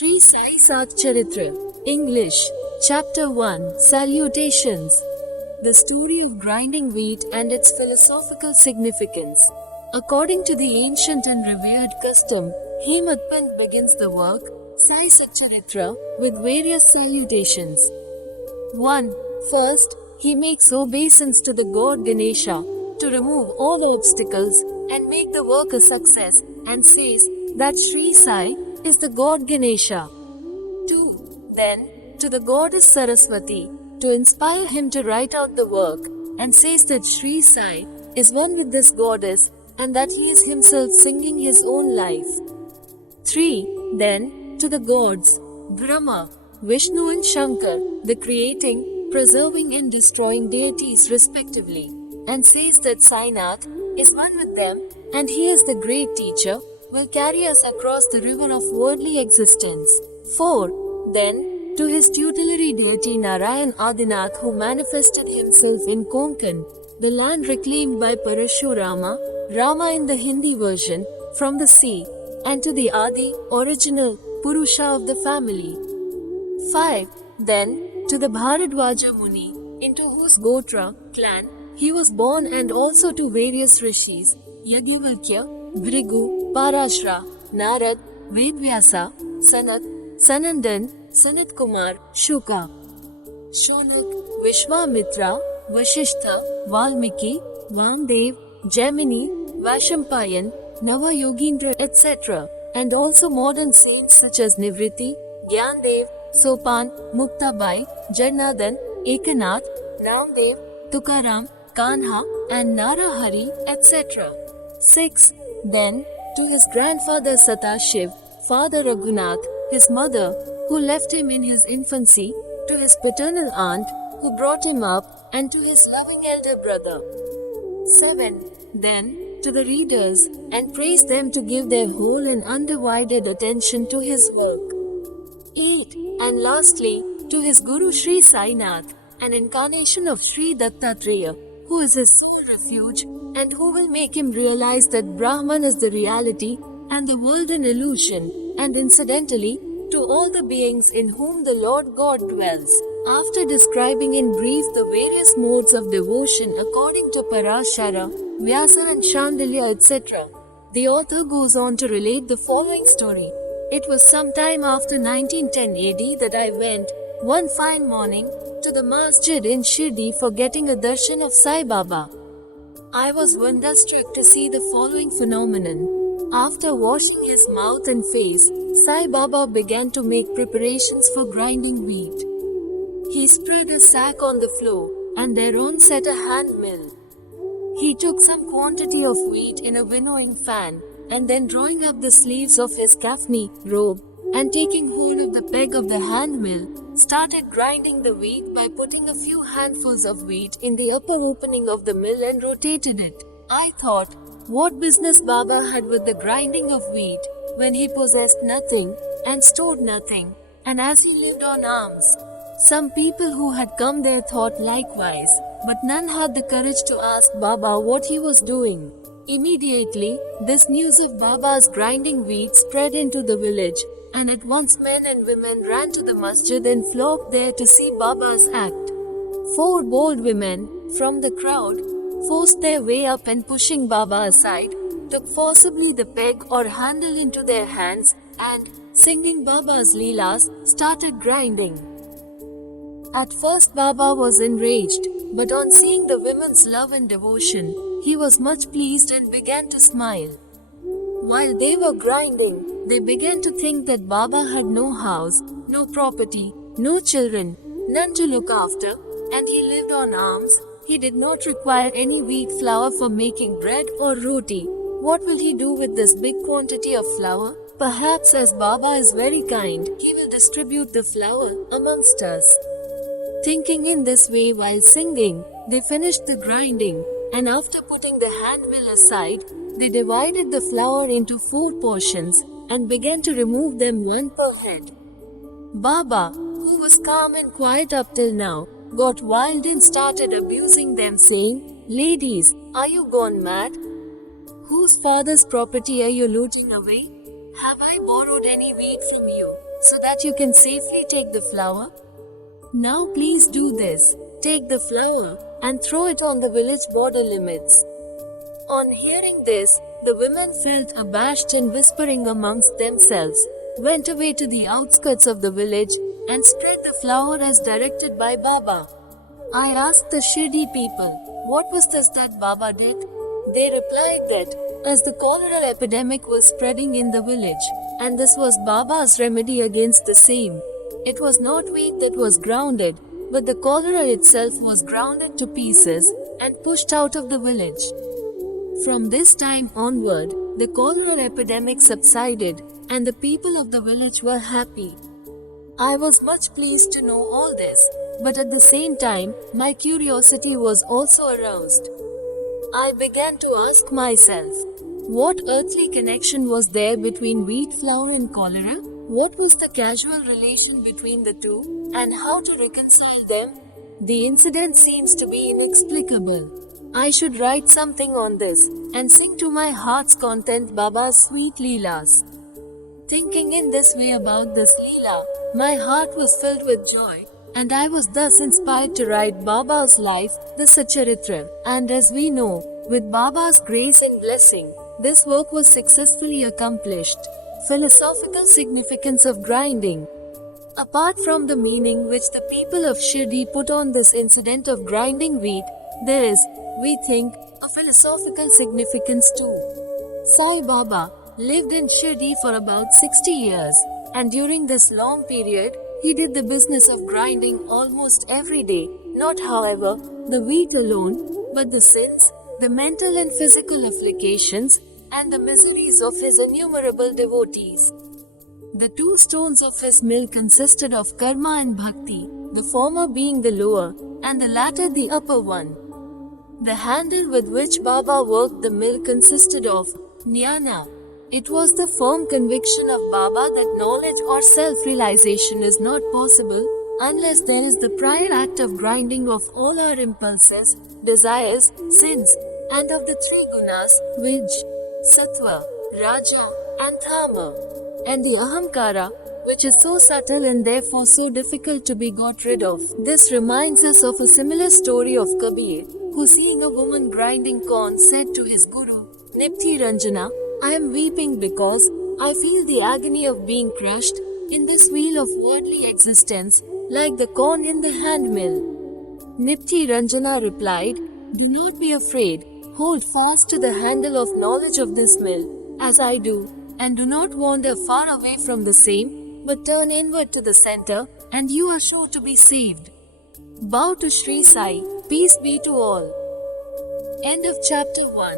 Shri Sai Satcharitra, English, Chapter 1, Salutations. The story of grinding wheat and its philosophical significance. According to the ancient and revered custom, Hemadpant begins the work, Sai Satcharitra, with various salutations. 1. First, he makes obeisance to the god Ganesha to remove all obstacles and make the work a success, and says that Shri Sai is the god Ganesha. 2. Then, to the goddess Saraswati, to inspire him to write out the work, and says that Shri Sai is one with this goddess and that he is himself singing his own life. 3. Then, to the gods, Brahma, Vishnu and Shankar, the creating, preserving and destroying deities respectively, and says that Sainath is one with them, and he is the great teacher, will carry us across the river of worldly existence. 4. Then, to his tutelary deity Narayan Adinath, who manifested himself in Konkan, the land reclaimed by Parashurama, Rama in the Hindi version, from the sea, and to the Adi, original, Purusha of the family. 5. Then, to the Bharadwaja Muni, into whose Gotra, clan, he was born, and also to various rishis, Yagyavalkya, Bhrigu, Parashra, Narad, Vedvyasa, Sanat, Sanandan, Sanat Kumar, Shuka, Shonak, Vishwamitra, Vashishtha, Valmiki, Vamdev, Gemini, Vashampayan, Nava Yogindra, etc., and also modern saints such as Nivriti, Gyandev, Sopan, Muktabai, Jannadan, Ekanath, Ramdev, Tukaram, Kanha, and Narahari, etc. 6. Then, to his grandfather Satashiv, father Raghunath, his mother, who left him in his infancy, to his paternal aunt, who brought him up, and to his loving elder brother. 7. Then, to the readers, and praise them to give their whole and undivided attention to his work. 8. And lastly, to his Guru Shri Sainath, an incarnation of Shri Dattatreya, who is his sole refuge, and who will make him realize that Brahman is the reality, and the world an illusion, and incidentally, to all the beings in whom the Lord God dwells. After describing in brief the various modes of devotion according to Parashara, Vyasa and Shandilya, etc., the author goes on to relate the following story. It was some time after 1910 AD that I went, one fine morning, to the masjid in Shirdi for getting a darshan of Sai Baba. I was wonderstruck to see the following phenomenon. After washing his mouth and face, Sai Baba began to make preparations for grinding wheat. He spread a sack on the floor, and thereon set a hand mill. He took some quantity of wheat in a winnowing fan, and then drawing up the sleeves of his kafni, robe, and taking hold of the peg of the hand mill, started grinding the wheat by putting a few handfuls of wheat in the upper opening of the mill and rotated it. I thought, what business Baba had with the grinding of wheat, when he possessed nothing, and stored nothing, and as he lived on alms. Some people who had come there thought likewise, but none had the courage to ask Baba what he was doing. Immediately, this news of Baba's grinding wheat spread into the village, and at once men and women ran to the masjid and flocked there to see Baba's act. 4 bold women, from the crowd, forced their way up and pushing Baba aside, took forcibly the peg or handle into their hands, and, singing Baba's Leelas, started grinding. At first Baba was enraged, but on seeing the women's love and devotion, he was much pleased and began to smile. While they were grinding, they began to think that Baba had no house, no property, no children, none to look after, and he lived on alms. He did not require any wheat flour for making bread or roti. What will he do with this big quantity of flour? Perhaps as Baba is very kind, he will distribute the flour amongst us. Thinking in this way while singing, they finished the grinding, and after putting the hand mill aside, they divided the flour into 4 portions, and began to remove them one per head. Baba, who was calm and quiet up till now, got wild and started abusing them, saying, "Ladies, are you gone mad? Whose father's property are you looting away? Have I borrowed any wheat from you? so that you can safely take the flower? Now please do this. Take the flower and throw it on the village border limits. On hearing this, the women felt abashed and whispering amongst themselves, went away to the outskirts of the village and spread the flower as directed by Baba. I asked the Shirdi people, what was this that Baba did? They replied that, as the cholera epidemic was spreading in the village, and this was Baba's remedy against the same. It was not wheat that was grounded, but the cholera itself was grounded to pieces and pushed out of the village. From this time onward, the cholera epidemic subsided, and the people of the village were happy. I was much pleased to know all this, but at the same time, my curiosity was also aroused. I began to ask myself, what earthly connection was there between wheat flour and cholera? What was the causal relation between the two, and how to reconcile them? The incident seems to be inexplicable. I should write something on this, and sing to my heart's content Baba's sweet Leelas. Thinking in this way about this Leela, my heart was filled with joy, and I was thus inspired to write Baba's life, the Satcharitra. And as we know, with Baba's grace and blessing, this work was successfully accomplished. Philosophical significance of grinding. Apart from the meaning which the people of Shirdi put on this incident of grinding wheat, there is, we think, a philosophical significance too. Sai Baba lived in Shirdi for about 60 years, and during this long period, he did the business of grinding almost every day, not however, the wheat alone, but the sins, the mental and physical afflictions, and the miseries of his innumerable devotees. The two stones of his mill consisted of karma and bhakti, the former being the lower, and the latter the upper one. The handle with which Baba worked the mill consisted of jnana. It was the firm conviction of Baba that knowledge or self-realization is not possible unless there is the prior act of grinding of all our impulses, desires, sins, and of the three gunas, which sattva, raja, and tama, and the ahamkara, which is so subtle and therefore so difficult to be got rid of. This reminds us of a similar story of Kabir, who seeing a woman grinding corn said to his guru, Nipti Ranjana, I am weeping because I feel the agony of being crushed in this wheel of worldly existence, like the corn in the hand mill. Nipti Ranjana replied, do not be afraid, hold fast to the handle of knowledge of this mill, as I do, and do not wander far away from the same, but turn inward to the center, and you are sure to be saved. Bow to Shri Sai, peace be to all. End of chapter 1.